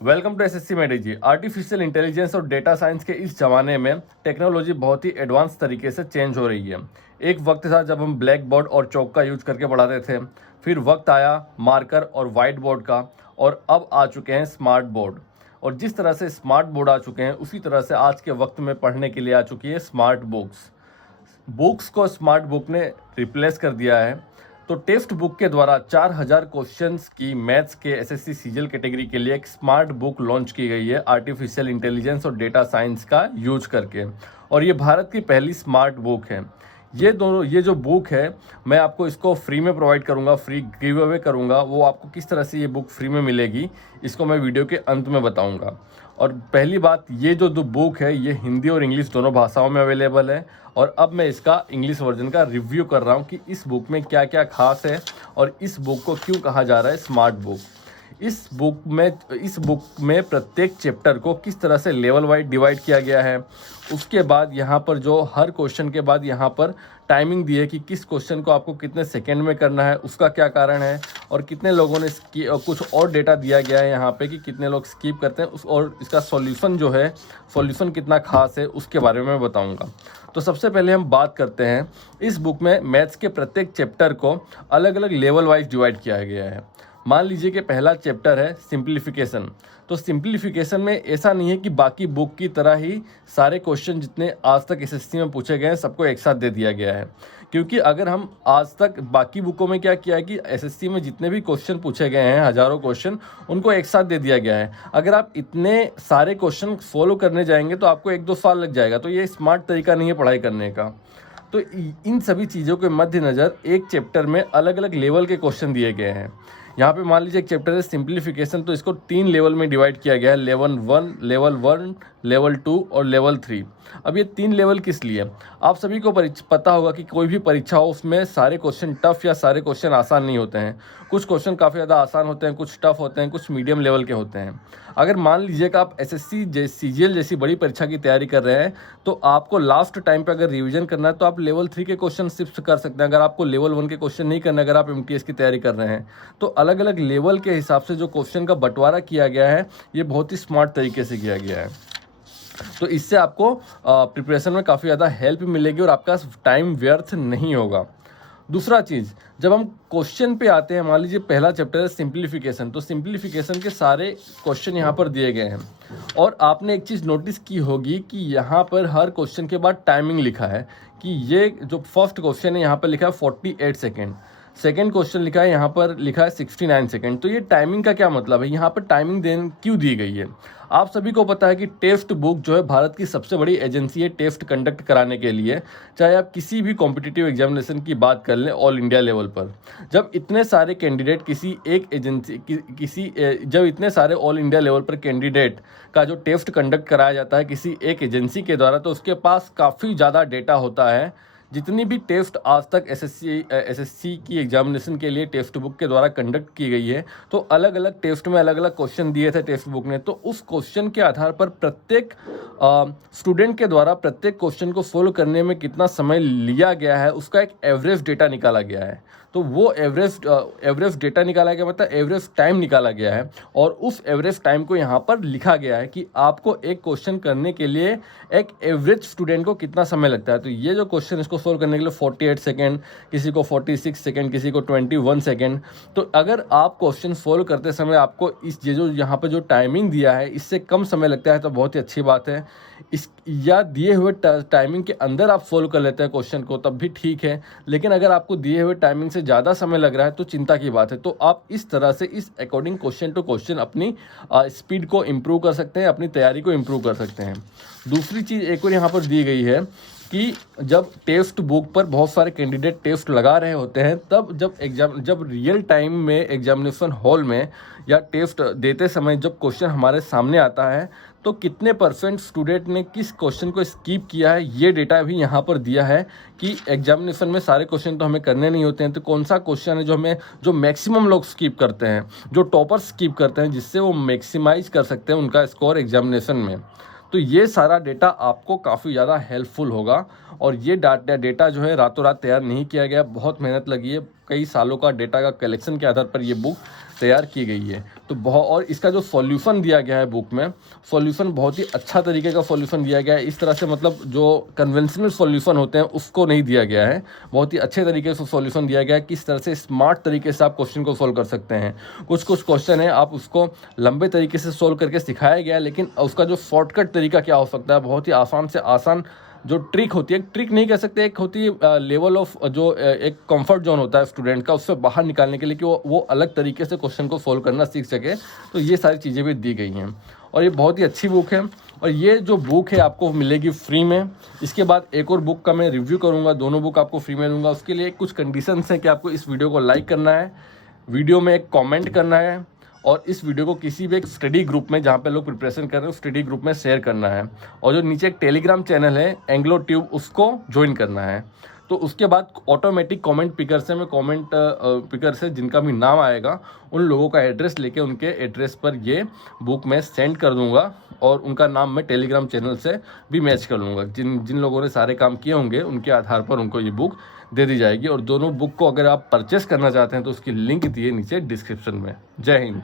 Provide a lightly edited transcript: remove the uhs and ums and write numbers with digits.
Welcome to SSC मेडी जी। Artificial intelligence और डेटा साइंस के इस जमाने में टेक्नोलॉजी बहुत ही एडवांस तरीके से चेंज हो रही है। एक वक्त था जब हम ब्लैक बोर्ड और चौक का यूज करके पढ़ाते थे, फिर वक्त आया मार्कर और वाइट बोर्ड का, और अब आ चुके हैं स्मार्ट बोर्ड। और जिस तरह से स्मार्ट बोर्ड आ चुके हैं उसी तरह से आज के वक्त में पढ़ने के लिए आ चुकी है स्मार्ट बुक्स। बुक्स को स्मार्ट बुक ने रिप्लेस कर दिया है। तो टेक्स्ट बुक के द्वारा 4000 क्वेश्चंस की मैथ्स के एसएससी सीजीएल कैटेगरी के लिए एक स्मार्ट बुक लॉन्च की गई है आर्टिफिशियल इंटेलिजेंस और डेटा साइंस का यूज करके, और ये भारत की पहली स्मार्ट बुक है। ये जो बुक है, मैं आपको इसको फ्री में प्रोवाइड करूंगा, फ्री गिव अवे करूंगा। वो आपको किस तरह से ये बुक फ्री में मिलेगी इसको मैं वीडियो के अंत में बताऊंगा। और पहली बात, ये जो बुक है ये हिंदी और इंग्लिश दोनों भाषाओं में अवेलेबल है, और अब मैं इसका इंग्लिश वर्जन का रिव्यू कर रहा हूँ कि इस बुक में क्या क्या खास है और इस बुक को क्यों कहा जा रहा है स्मार्ट बुक। इस बुक में प्रत्येक चैप्टर को किस तरह से लेवल वाइज डिवाइड किया गया है। उसके बाद यहाँ पर जो हर क्वेश्चन के बाद यहाँ पर टाइमिंग दी है कि किस क्वेश्चन को आपको कितने सेकंड में करना है, उसका क्या कारण है, और कितने लोगों ने कुछ और डेटा दिया गया है यहाँ पे कि कितने लोग स्किप करते हैं और इसका सॉल्यूशन जो है, सॉल्यूशन कितना खास है उसके बारे में मैं बताऊँगा। तो सबसे पहले हम बात करते हैं, इस बुक में मैथ्स के प्रत्येक चैप्टर को अलग अलग लेवल वाइज डिवाइड किया गया है। मान लीजिए कि पहला चैप्टर है सिंप्लीफिकेशन। तो सिंप्लीफिकेशन में ऐसा नहीं है कि बाकी बुक की तरह ही सारे क्वेश्चन जितने आज तक एसएससी में पूछे गए हैं सबको एक साथ दे दिया गया है। क्योंकि अगर हम आज तक बाकी बुकों में क्या किया है कि एसएससी में जितने भी क्वेश्चन पूछे गए हैं, हजारों क्वेश्चन, उनको एक साथ दे दिया गया है। अगर आप इतने सारे क्वेश्चन फॉलो करने जाएंगे तो आपको 1-2 साल लग जाएगा। तो ये स्मार्ट तरीका नहीं है पढ़ाई करने का। तो इन सभी चीज़ों के मद्देनज़र एक चैप्टर में अलग अलग लेवल के क्वेश्चन दिए गए हैं। यहाँ पे मान लीजिए एक चैप्टर है सिंप्लीफिकेशन, तो इसको 3 लेवल में डिवाइड किया गया है, लेवल 1, लेवल 2 और लेवल 3। अब ये 3 लेवल किस लिए? आप सभी को पता होगा कि कोई भी परीक्षा हो उसमें सारे क्वेश्चन टफ या सारे क्वेश्चन आसान नहीं होते हैं। कुछ क्वेश्चन काफ़ी ज़्यादा आसान होते हैं, कुछ टफ होते हैं, कुछ मीडियम लेवल के होते हैं। अगर मान लीजिए कि आप एसएससी सीजीएल जैसी बड़ी परीक्षा की तैयारी कर रहे हैं तो आपको लास्ट टाइम पे अगर रिवीजन करना है तो आप लेवल 3 के क्वेश्चन शिफ्ट कर सकते हैं। अगर आपको लेवल 1 के क्वेश्चन नहीं करना, अगर आप एमटीएस की तैयारी कर रहे हैं, तो अलग अलग लेवल के हिसाब से जो क्वेश्चन का बंटवारा किया गया है ये बहुत ही स्मार्ट तरीके से किया गया है। तो इससे आपको प्रिपरेशन में काफ़ी ज़्यादा हेल्प मिलेगी और आपका टाइम व्यर्थ नहीं होगा। दूसरा चीज़, जब हम क्वेश्चन पे आते हैं, मान लीजिए पहला चैप्टर है सिंप्लीफिकेशन, तो सिंप्लीफिकेशन के सारे क्वेश्चन यहाँ पर दिए गए हैं। और आपने एक चीज़ नोटिस की होगी कि यहाँ पर हर क्वेश्चन के बाद टाइमिंग लिखा है कि ये जो फर्स्ट क्वेश्चन है यहाँ पर लिखा है 48 सेकेंड, सेकेंड क्वेश्चन लिखा है यहाँ पर लिखा है 69 सेकेंड। तो ये टाइमिंग का क्या मतलब है, यहाँ पर टाइमिंग क्यों दी गई है? आप सभी को पता है कि टेस्ट बुक जो है भारत की सबसे बड़ी एजेंसी है टेस्ट कंडक्ट कराने के लिए। चाहे आप किसी भी कॉम्पिटिटिव एग्जामिनेशन की बात कर लें ऑल इंडिया लेवल पर, जब इतने सारे कैंडिडेट किसी एक एजेंसी जब इतने सारे ऑल इंडिया लेवल पर कैंडिडेट का जो टेस्ट कंडक्ट कराया जाता है किसी एक एजेंसी के द्वारा, तो उसके पास काफ़ी ज़्यादा डेटा होता है। जितनी भी टेस्ट आज तक एसएससी की एग्जामिनेशन के लिए टेक्स्ट बुक के द्वारा कंडक्ट की गई है, तो अलग अलग टेस्ट में अलग अलग क्वेश्चन दिए थे टेक्स्ट बुक ने। तो उस क्वेश्चन के आधार पर प्रत्येक स्टूडेंट के द्वारा प्रत्येक क्वेश्चन को सोल्व करने में कितना समय लिया गया है उसका एक एवरेज डेटा निकाला गया है। तो वो एवरेज डेटा निकाला गया, मतलब एवरेज टाइम निकाला गया है, और उस एवरेज टाइम को यहाँ पर लिखा गया है कि आपको एक क्वेश्चन करने के लिए एक एवरेज स्टूडेंट को कितना समय लगता है। तो ये जो क्वेश्चन इसको सोल्व करने के लिए 48 सेकेंड, किसी को 46 सेकेंड, किसी को 21 सेकेंड। तो अगर आप क्वेश्चन सोल्व करते समय आपको ये जो यहाँ पर जो टाइमिंग दिया है इससे कम समय लगता है तो बहुत ही अच्छी बात है। इस या दिए हुए टाइमिंग के अंदर आप सोल्व कर लेते हैं क्वेश्चन को तब भी ठीक है, लेकिन अगर आपको दिए हुए टाइमिंग से ज़्यादा समय लग रहा है तो चिंता की बात है। तो आप इस तरह से इस अकॉर्डिंग क्वेश्चन टू क्वेश्चन अपनी स्पीड को इम्प्रूव कर सकते हैं, अपनी तैयारी को इम्प्रूव कर सकते हैं। दूसरी चीज़ एक और यहाँ पर दी गई है कि जब टेस्ट बुक पर बहुत सारे कैंडिडेट टेस्ट लगा रहे होते हैं, तब जब रियल टाइम में एग्जामिनेशन हॉल में या टेस्ट देते समय जब क्वेश्चन हमारे सामने आता है तो कितने % स्टूडेंट ने किस क्वेश्चन को स्किप किया है, ये डेटा भी यहाँ पर दिया है कि एग्जामिनेशन में सारे क्वेश्चन तो हमें करने नहीं होते हैं, तो कौन सा क्वेश्चन है जो मैक्सिमम लोग स्किप करते हैं, जो टॉपर्स स्किप करते हैं, जिससे वो मैक्सिमाइज कर सकते हैं उनका स्कोर एग्जामिनेशन में। तो ये सारा डेटा आपको काफ़ी ज़्यादा हेल्पफुल होगा। और ये डेटा जो है रातों रात तैयार नहीं किया गया, बहुत मेहनत लगी है, कई सालों का डेटा का कलेक्शन के आधार पर ये बुक तैयार की गई है। तो बहुत, और इसका जो सॉल्यूशन दिया गया है बुक में, सॉल्यूशन बहुत ही अच्छा तरीके का सॉल्यूशन दिया गया है। इस तरह से मतलब जो कन्वेंशनल सॉल्यूशन होते हैं उसको नहीं दिया गया है, बहुत ही अच्छे तरीके से सॉल्यूशन दिया गया है। किस तरह से स्मार्ट तरीके से आप क्वेश्चन को सॉल्व कर सकते हैं। कुछ कुछ क्वेश्चन है आप उसको लंबे तरीके से सॉल्व करके सिखाया गया है, लेकिन उसका जो शॉर्टकट तरीका क्या हो सकता है, बहुत ही आसान से आसान जो ट्रिक होती है, ट्रिक नहीं कह सकते, एक होती है लेवल ऑफ जो एक कंफर्ट जोन होता है स्टूडेंट का, उससे बाहर निकालने के लिए कि वो अलग तरीके से क्वेश्चन को सोल्व करना सीख सके। तो ये सारी चीज़ें भी दी गई हैं और ये बहुत ही अच्छी बुक है। और ये जो बुक है आपको मिलेगी फ्री में। इसके बाद एक और बुक का मैं रिव्यू करूँगा, दोनों बुक आपको फ्री में दूंगा। उसके लिए कुछ कंडीशंस हैं कि आपको इस वीडियो को लाइक करना है, वीडियो में एक कॉमेंट करना है और इस वीडियो को किसी भी एक स्टडी ग्रुप में जहाँ पे लोग प्रिपरेशन कर रहे हैं उस स्टडी ग्रुप में शेयर करना है। और जो नीचे एक टेलीग्राम चैनल है एंग्लो ट्यूब, उसको ज्वाइन करना है। तो उसके बाद ऑटोमेटिक कमेंट पिकर से मैं कमेंट पिकर से जिनका भी नाम आएगा उन लोगों का एड्रेस लेके उनके एड्रेस पर ये बुक मैं सेंड कर दूंगा और उनका नाम मैं टेलीग्राम चैनल से भी मैच कर लूँगा। जिन जिन लोगों ने सारे काम किए होंगे उनके आधार पर उनको ये बुक दे दी जाएगी। और दोनों बुक को अगर आप परचेस करना चाहते हैं तो उसकी लिंक दी है नीचे डिस्क्रिप्शन में। जय हिंद।